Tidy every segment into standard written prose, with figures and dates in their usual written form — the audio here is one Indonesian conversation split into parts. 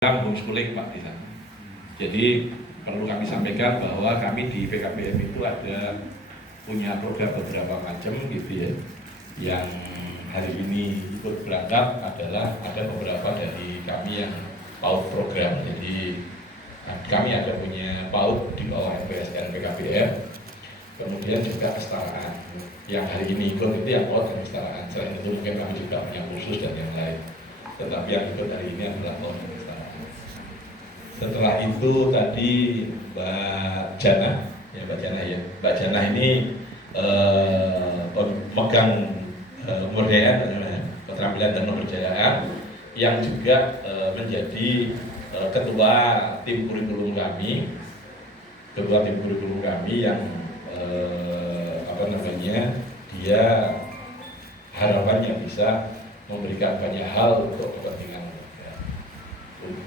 homeschooling Pak di sana. Jadi perlu kami sampaikan bahwa kami di PKBM itu ada punya program beberapa macam gitu ya. Yang hari ini ikut berangkat adalah ada beberapa dari kami yang PAUD program. Jadi kami ada punya PAUD di bawah MPSN PKBM. Kemudian juga kesetaraan. Yang hari ini ikut itu yang PAUD dan kesetaraan. Selain itu mungkin kami juga punya kursus dan yang lain. Tetapi yang ikut hari ini adalah PAUD dan kesetaraan. Setelah itu tadi Mbak Jana ini pemegang kebudayaan, keterampilan dan kepercayaan yang juga menjadi ketua tim kurikulum kami, yang dia harapannya bisa memberikan banyak hal untuk kepentingan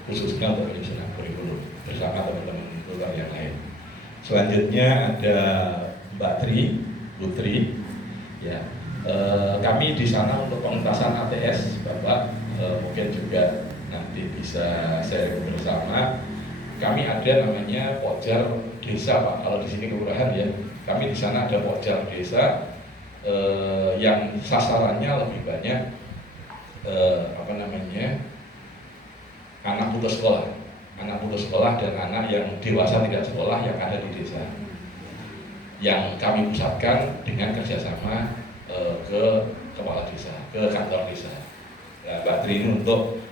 khususnya untuk penyusunan kurikulum bersama teman-teman tutor yang lain. Selanjutnya ada Mbak Putri, ya. Kami di sana untuk pengentasan ATS, Bapak mungkin juga nanti bisa share bersama. Kami ada namanya Pokjar Desa, Pak. Kalau di sini kelurahan ya, kami di sana ada Pokjar Desa yang sasarannya lebih banyak anak putus sekolah dan anak yang dewasa tidak sekolah yang ada di desa, yang kami pusatkan dengan kerjasama ke kepala desa, ke kantor desa. Nah, Mbak Tri ini untuk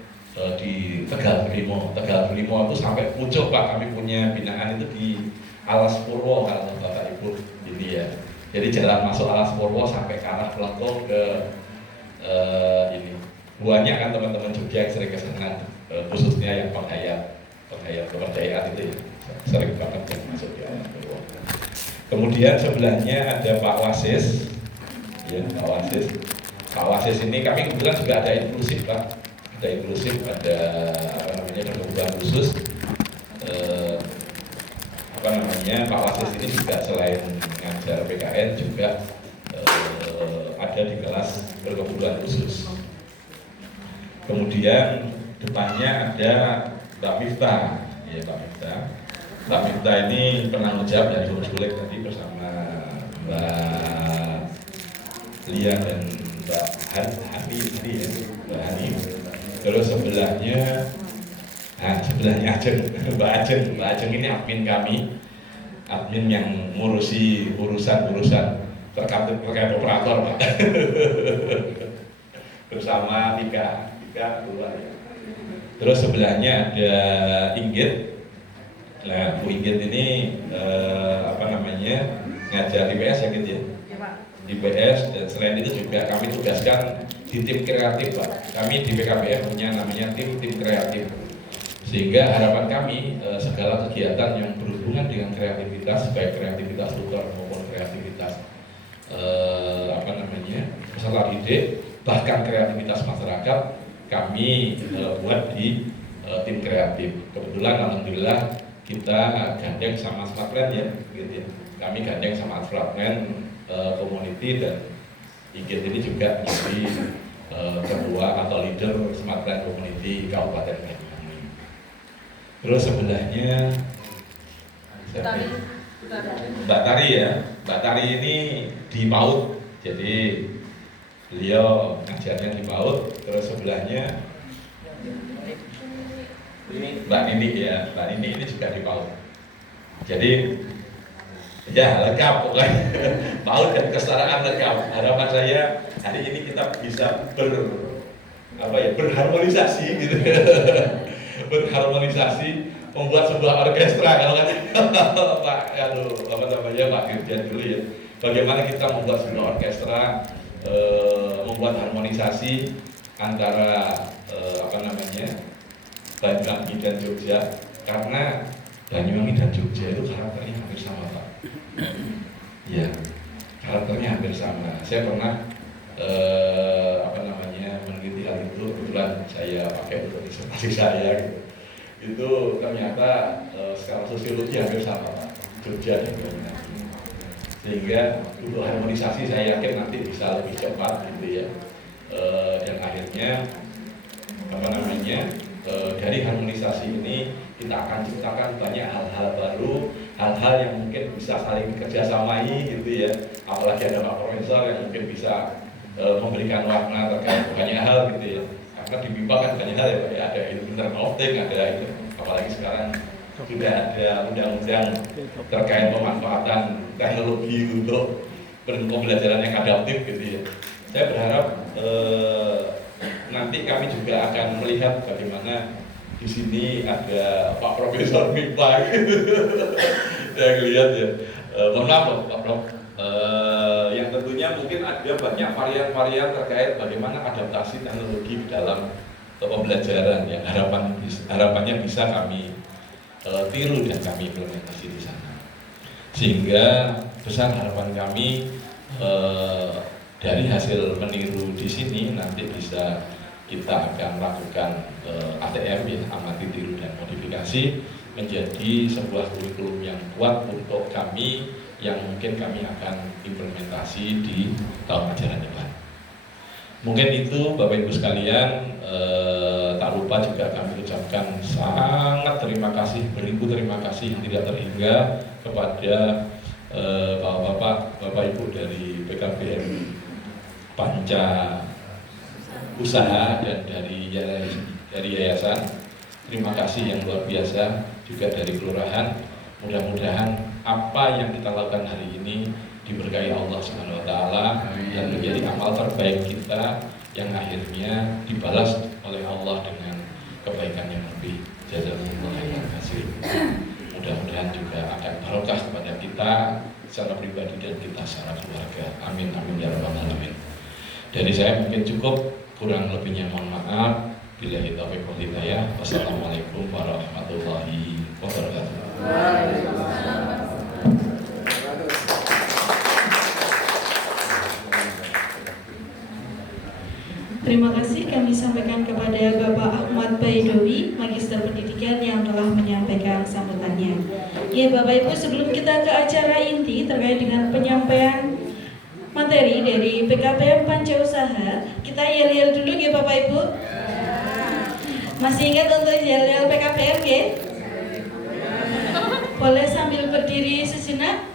di Tegal Brimo itu sampai pucuk Pak. Kami punya binaan itu di Alas Purwo kalau Bapak Ibu ini ya. Jadi jalan masuk Alas Purwo sampai ke arah Pelengkong ke ini. Banyak kan teman-teman Jogja yang sering ke sana, khususnya yang penghayat kepercayaan itu ya, sering banget yang masuk di Alas Purwo. Kemudian sebelahnya ada Pak Wasis, ya Pak Wasis ini kami kebetulan juga ada inklusif Pak, ada kebutuhan khusus. Pak Wasis ini juga selain ngajar PKN juga ada di kelas berkebutuhan khusus. Kemudian depannya ada Mbak Miftah, ya Mbak Miftah ini penanggung jawab dari homeschooling tadi bersama Mbak Lia dan Mbak Hani. Terus sebelahnya Mbak Ajeng ini admin kami, admin yang ngurusi urusan terkait operator Pak. Bersama tiga keluar ya. Terus sebelahnya ada Inggit. Nah, Bu Inggit ini ngajar IPS ya gitu ya. IPS, dan selain itu juga kami tugaskan di tim kreatif Pak. Kami di PKBM punya namanya tim kreatif. Sehingga harapan kami segala kegiatan yang berhubungan dengan kreativitas, baik kreativitas tutor maupun kreativitas peserta didik, bahkan kreativitas masyarakat, kami buat di tim kreatif. Kebetulan alhamdulillah kita gandeng sama Smart Plan ya, gitu ya. Kami gandeng sama Smart Plan community, dan Inggit ini juga menjadi ketua atau leader Smart Plan community Kabupaten Banyuwangi. Terus sebelahnya Mbak Tari ya. Mbak Tari ini di PAUD, jadi beliau ngajarnya di PAUD. Terus sebelahnya Mbak Nini ini juga di PAUD. Jadi ya lengkap pokoknya. PAUD dan kesetaraan lengkap. Harapan saya hari ini kita bisa berharmonisasi gitu. Berharmonisasi, membuat sebuah orkestra kalau kan Pak Dirjen dulu ya. Bagaimana kita membuat sebuah orkestra, membuat harmonisasi antara Banyuwangi dan Jogja, karena Banyuwangi dan Jogja itu karakternya hampir sama Pak. Ya, karakternya hampir sama. Saya pernah meneliti hal itu, kebetulan saya pakai untuk disertasi saya gitu. Itu ternyata secara sosiologi hampir sama Pak, Jogja dan Banyuwangi. Sehingga untuk harmonisasi saya yakin nanti bisa lebih cepat gitu ya. Dan akhirnya dari harmonisasi ini kita akan ciptakan banyak hal-hal baru, hal-hal yang mungkin bisa saling kerjasamai gitu ya. Apalagi ada Pak Profesor yang mungkin bisa memberikan warna terkait banyak hal gitu ya. Karena di MIPA kan banyak hal ya Pak ya, ada internet optik, ada itu. Apalagi sekarang sudah ada undang-undang terkait pemanfaatan teknologi untuk pembelajaran yang adaptif gitu ya. Saya berharap nanti kami juga akan melihat bagaimana di sini ada Pak Profesor MIPA gitu. Saya lihat ya, mohon maaf Pak Prof. Yang tentunya mungkin ada banyak varian-varian terkait bagaimana adaptasi teknologi di dalam pembelajaran ya. Harapannya bisa kami tiru dan kami implementasi di sana. Sehingga besar harapan kami dari hasil meniru di sini nanti bisa kita akan lakukan ATM ya, amati, tiru dan modifikasi menjadi sebuah kurikulum yang kuat untuk kami yang mungkin kami akan implementasi di tahun ajaran depan. Mungkin itu Bapak Ibu sekalian, tak lupa juga kami ucapkan sangat terima kasih, beribu terima kasih yang tidak terhingga kepada Bapak Ibu dari PKBM Panca Usaha dan dari yayasan. Terima kasih yang luar biasa juga dari kelurahan. Mudah-mudahan apa yang kita lakukan hari ini diberkahi Allah Subhanahu wa taala dan menjadi amal terbaik kita yang akhirnya dibalas oleh Allah dengan kebaikan yang lebih. Jazakumullah khairan. Mudah-mudahan juga akan barokah kepada kita secara pribadi dan kita secara keluarga. Amin amin ya rabbal alamin. Dari saya mungkin cukup, kurang lebihnya mohon maaf. Billahi taufiq wal hidayah. Wassalamualaikum warahmatullahi wabarakatuh. Terima kasih kami sampaikan kepada Bapak Ahmad Baidowi, Magister Pendidikan yang telah menyampaikan sambutannya. Ya Bapak Ibu, sebelum kita ke acara inti terkait dengan penyampaian materi dari PKBM Panca Usaha, kita yel-yel dulu ya Bapak Ibu. Masih ingat untuk yel-yel PKBM ya? Boleh sambil berdiri sejenak?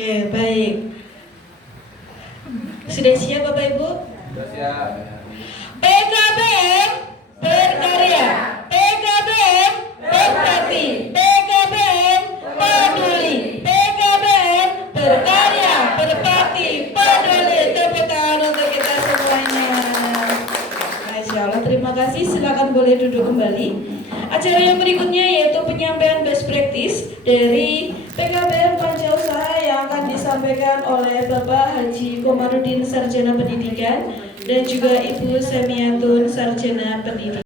Oke, baik. Sudah siap Bapak Ibu? Sudah siap. PKBM berkarya, PKBM berbakti, PKBM peduli, PKBM berkarya, berbakti, peduli. Tepuk tangan untuk kita semuanya. Masya Allah, terima kasih. Silakan boleh duduk kembali. Acara yang berikutnya yaitu penyampaian best practice dari PKBM Panca Usaha yang akan disampaikan oleh Bapak Haji Komarudin Sarjana Pendidikan dan juga Ibu Semiatun Sarjana Pendidikan.